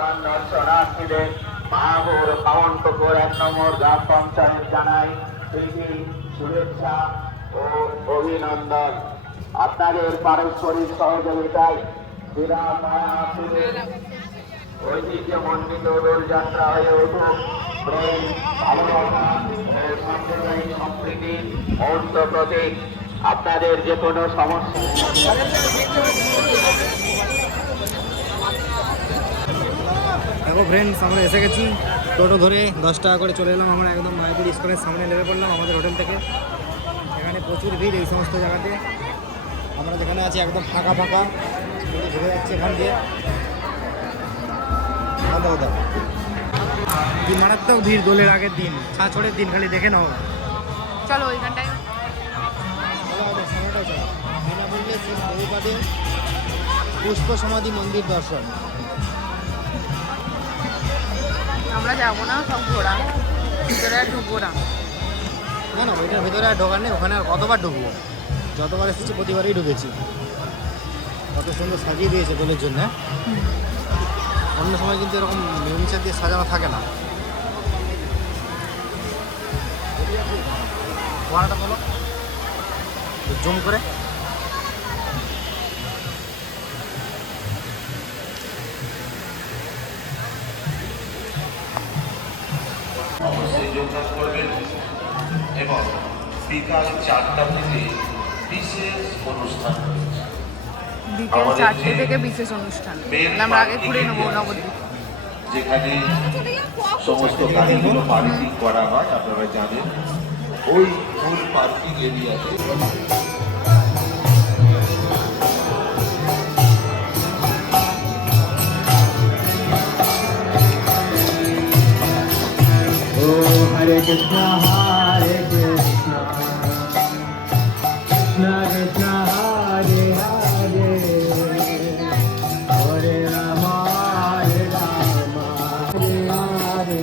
আগতন দর্শনার্থীদের মাহবুর পাবনপুকুর 1 নম্বর গ্রাম পঞ্চায়েত জানায় প্রীতি শুভেচ্ছা ও অভিনন্দন। আপনাদের পারস্পরিক সহযোগিতায় ঐতিহ্যমণ্ডিত দোলযাত্রা হয়ে উঠুক প্রেম, ভালোবাসা ও সাম্প্রদায়িক সম্প্রীতির মূর্ত প্রতীক। আপনাদের যে কোনো সমস্যা দেখো ফ্রেন্ডস, আমরা এসে গেছি। টোটো ধরে 10 টাকা করে চলে এলাম। আমরা একদম মায়াপুর স্কুলের সামনে নেমে পড়লাম আমাদের হোটেল থেকে। এখানে প্রচুর ভিড় এই সমস্ত জায়গাতে। আমরা যেখানে আছি একদম ফাঁকা ফাঁকা, ঘুরে যাচ্ছে এখান দিয়ে। কি মারাত্মক ভিড় দোলের আগের দিন, ছাড়ের দিন, খালি দেখে নাও। চলো ওইখানটায় পুষ্প সমাধি মন্দির দর্শন। আমরা যাবো না, সব ঘোরা, ভিতরে আর ঢুকবো না। না না, ওইটার ভিতরে আর ঢোকার নেই। ওখানে আর কতবার ঢুকবো? যতবার এসেছি প্রতিবারই ঢুকেছি। কত সুন্দর সাজিয়ে দিয়েছে দোলের জন্য। অন্য সময় কিন্তু এরকম মিউনিচার দিয়ে সাজানো থাকে না। ওয়ানাটা বলো জুম করে। অবশ্যই যোগদান করবেন এবং বিকাল 4টা থেকে বিশেষ অনুষ্ঠান রয়েছে। বিকেল 4টে থেকে বিশেষ অনুষ্ঠান। আমরা আগে ঘুরে নেবো নবদ্বীপ, যেখানে সমস্ত গাড়িগুলো পার্কিং করা হয়। আপনারা জানেন ওই মূল পার্কিং এরিয়াতে হরে কৃষ্ণ হরে কৃষ্ণ কৃষ্ণ কৃষ্ণ হরে হরে হরে রাম হরে রাম হরে হরে।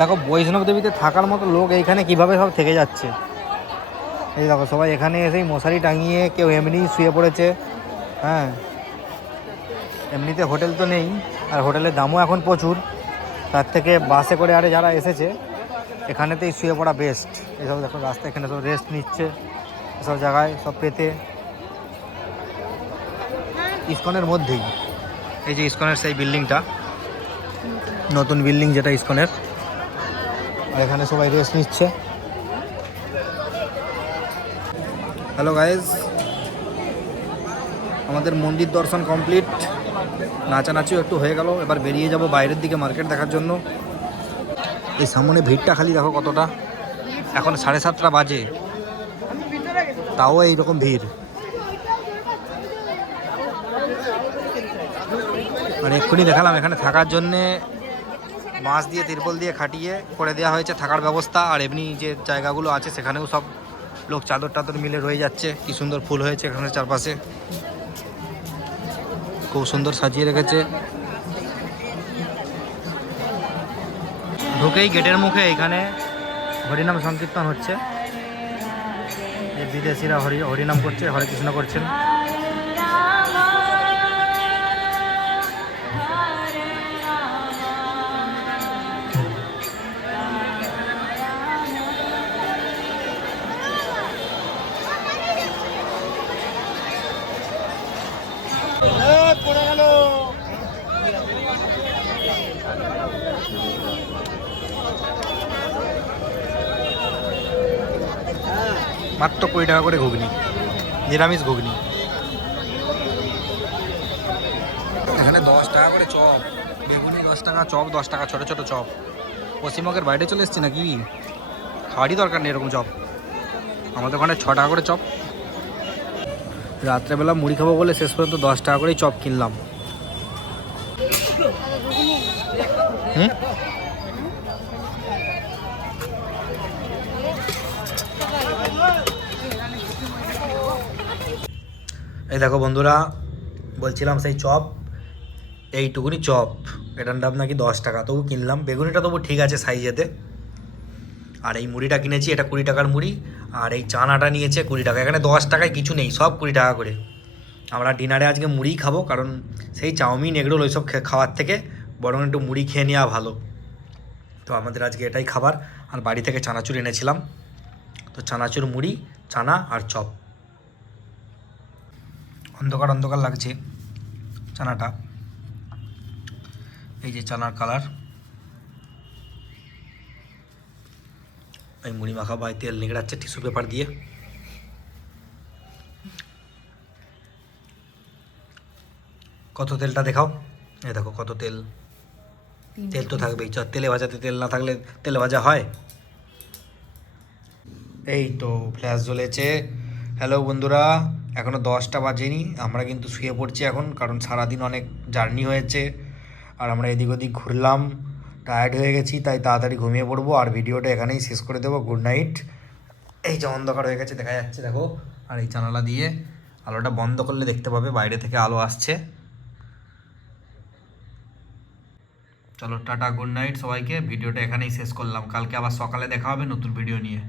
দেখো বৈষ্ণব দেবীতে থাকার মতো লোক এইখানে কিভাবে সব থেকে যাচ্ছে। এই দেখো সবাই এখানে এসেই মশারি টাঙিয়ে, কেউ এমনি শুয়ে পড়েছে। হ্যাঁ, এমনিতে হোটেল তো নেই, আর হোটেলের দামও এখন প্রচুর। তার থেকে বাসে করে আরে যারা এসেছে এখানেতেই শুয়ে পড়া বেস্ট। এইসব দেখো রাস্তা, এখানে সব রেস্ট নিচ্ছে এসব জায়গায় সব পেতে। ইসকনের মধ্যেই এই যে ইসকনের সেই বিল্ডিংটা, নতুন বিল্ডিং যেটা ইসকনের, আর এখানে সবাই রেস্ট নিচ্ছে। হ্যালো গাইজ, আমাদের মন্দির দর্শন কমপ্লিট, নাচানাচিও একটু হয়ে গেল। এবার বেরিয়ে যাব বাইরের দিকে মার্কেট দেখার জন্য। এই সামনে ভিড়টা খালি দেখো কতটা, এখন 7:30 বাজে, তাও এইরকম ভিড়। আর এক্ষুনি দেখালাম এখানে থাকার জন্যে বাঁশ দিয়ে, তিরপল দিয়ে খাটিয়ে করে দেওয়া হয়েছে থাকার ব্যবস্থা। আর এমনি যে জায়গাগুলো আছে সেখানেও সব লোক চাদর টাদর মিলে রয়ে যাচ্ছে। কি সুন্দর ফুল হয়েছে এখানে চারপাশে, খুব সুন্দর সাজিয়ে রেখেছে। ঢুকেই গেটের মুখে এখানে হরিনাম সংকীর্তন হচ্ছে। যে বিদেশিরা হরিনাম করছে, হরে কৃষ্ণ করছেন। মাত্র 20 টাকা করে ঘুগনি, নিরামিষ ঘুগনি। এখানে 10 টাকা করে চপ, বেগুনি 10 টাকা, চপ 10 টাকা, ছোটো ছোটো চপ। পশ্চিমবঙ্গের বাইরে চলে এসেছি নাকি, খাওয়ারই দরকার নেই এরকম চপ। আমাদের ওখানে 6 টাকা করে চপ। রাত্রেবেলা মুড়ি খাবো বলে শেষ পর্যন্ত 10 টাকা করেই চপ কিনলাম। এই দেখো বন্ধুরা, বলছিলাম সেই চপ, এইটুকুনি চপ, এটার দাম নাকি 10 টাকা, তবু কিনলাম। বেগুনিটা তবু ঠিক আছে সাইজেতে। আর এই মুড়িটা কিনেছি, এটা 20 টাকার মুড়ি। আর এই চানাটা নিয়েছে 20 টাকা। এখানে 10 টাকায় কিছু নেই, সব 20 টাকা করে। আমরা ডিনারে আজকে মুড়িই খাবো, কারণ সেই চাউমিন এগরোল ওইসব খাওয়ার থেকে বরং একটু মুড়ি খেয়ে নেওয়া ভালো। তো আমাদের আজকে এটাই খাবার। আর বাড়ি থেকে চানাচুর এনেছিলাম, তো চানাচুর, মুড়ি, চানা আর চপ। অন্ধকার অন্ধকার লাগছে চানাটা, এই যে চানার কালার। এই মুড়ি মাখা ভাই তেল নিগড়াচ্ছে টিস্যু পেপার দিয়ে। কত তেলটা দেখাও, এই দেখো কত তেল। তেল তো থাকবেই, তেলে ভাজাতে তেল না থাকলে তেলে ভাজা হয়? এই তো ফ্ল্যাশ জ্বলেছে। হ্যালো বন্ধুরা, এখনও 10টা বাজেনি, আমরা কিন্তু শুয়ে পড়ছি এখন, কারণ সারাদিন অনেক জার্নি হয়েছে। আর আমরা এদিক ওদিক ঘুরলাম, টায়ার্ড হয়ে গেছি, তাই তাড়াতাড়ি ঘুমিয়ে পড়বো। আর ভিডিওটা এখানেই শেষ করে দেবো। Good night. এই যে অন্ধকার হয়ে গেছে, দেখা যাচ্ছে দেখো। আর এই জানালা দিয়ে আলোটা বন্ধ করলে দেখতে পাবে বাইরে থেকে আলো আসছে। চলো টাটা, গুড নাইট সবাইকে। ভিডিওটা এখানেই শেষ করলাম, কালকে আবার সকালে দেখা হবে নতুন ভিডিও নিয়ে।